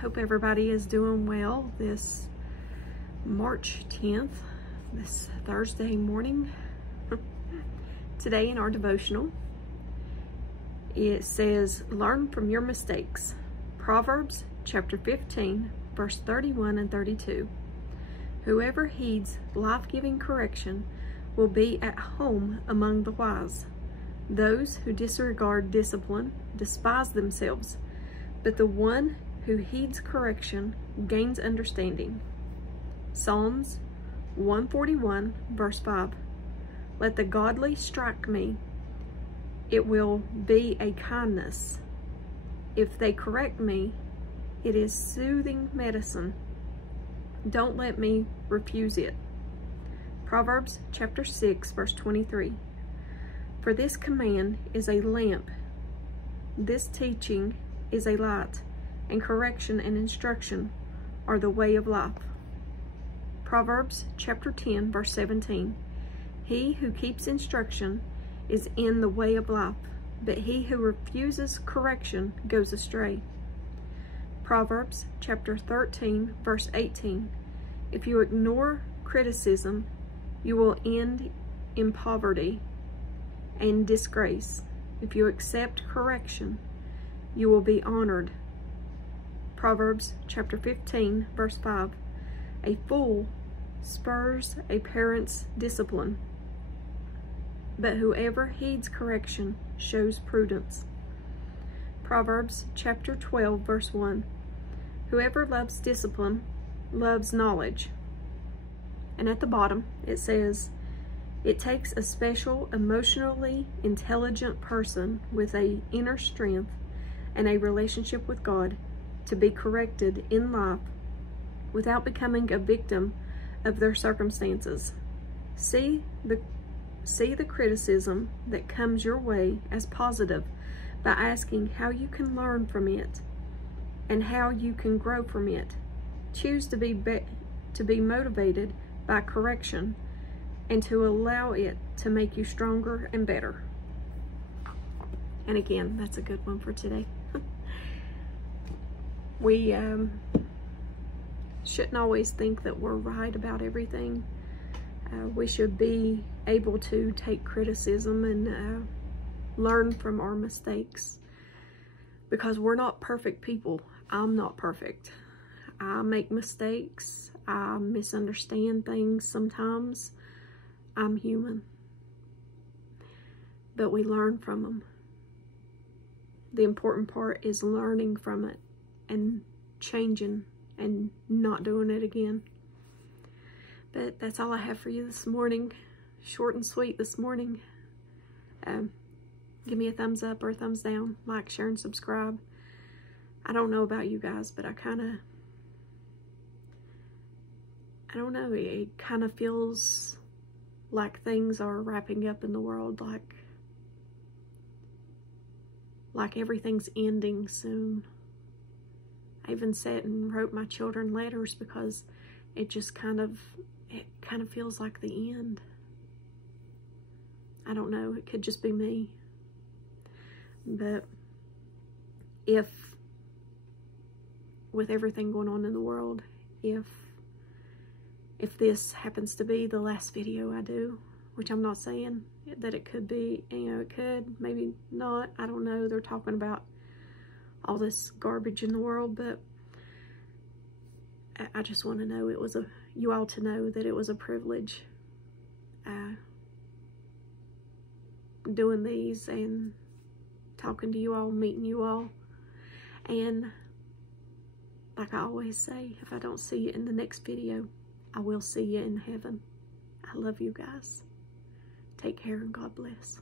Hope everybody is doing well this March 10th, this Thursday morning. Today in our devotional, it says, learn from your mistakes. Proverbs chapter 15, verse 31 and 32. Whoever heeds life-giving correction will be at home among the wise. Those who disregard discipline despise themselves, but the one who heeds correction gains understanding. Psalms 141, verse 5. Let the godly strike me. It will be a kindness. If they correct me, it is soothing medicine. Don't let me refuse it. Proverbs chapter 6, verse 23. For this command is a lamp. This teaching is a light, and correction and instruction are the way of life. Proverbs chapter 10, verse 17. He who keeps instruction is in the way of life, but he who refuses correction goes astray. Proverbs chapter 13, verse 18. If you ignore criticism, you will end in poverty and disgrace. If you accept correction, you will be honored. Proverbs chapter 15, verse 5. A fool spurs a parent's discipline, but whoever heeds correction shows prudence. Proverbs chapter 12, verse 1. Whoever loves discipline loves knowledge. And at the bottom it says, it takes a special, emotionally intelligent person with an inner strength and a relationship with God to be corrected in life without becoming a victim of their circumstances. See the criticism that comes your way as positive by asking how you can learn from it and how you can grow from it. Choose to be motivated by correction and to allow it to make you stronger and better. And again, that's a good one for today. We shouldn't always think that we're right about everything. We should be able to take criticism and learn from our mistakes, because we're not perfect people. I'm not perfect. I make mistakes. I misunderstand things sometimes. I'm human. But we learn from them. The important part is learning from it and changing and not doing it again. But that's all I have for you this morning. Short and sweet this morning. Give me a thumbs up or a thumbs down. Like, share, and subscribe. I don't know about you guys, but I don't know, it kind of feels like things are wrapping up in the world, like everything's ending soon. I even sat and wrote my children letters because it just kind of feels like the end. I don't know, it could just be me. But if, with everything going on in the world, if this happens to be the last video I do, which I'm not saying that it could be, it could, maybe not, I don't know. They're talking about all this garbage in the world, but I just want to know you all to know that it was a privilege doing these and talking to you all, meeting you all. And like I always say, if I don't see you in the next video, I will see you in heaven. I love you guys. Take care and God bless.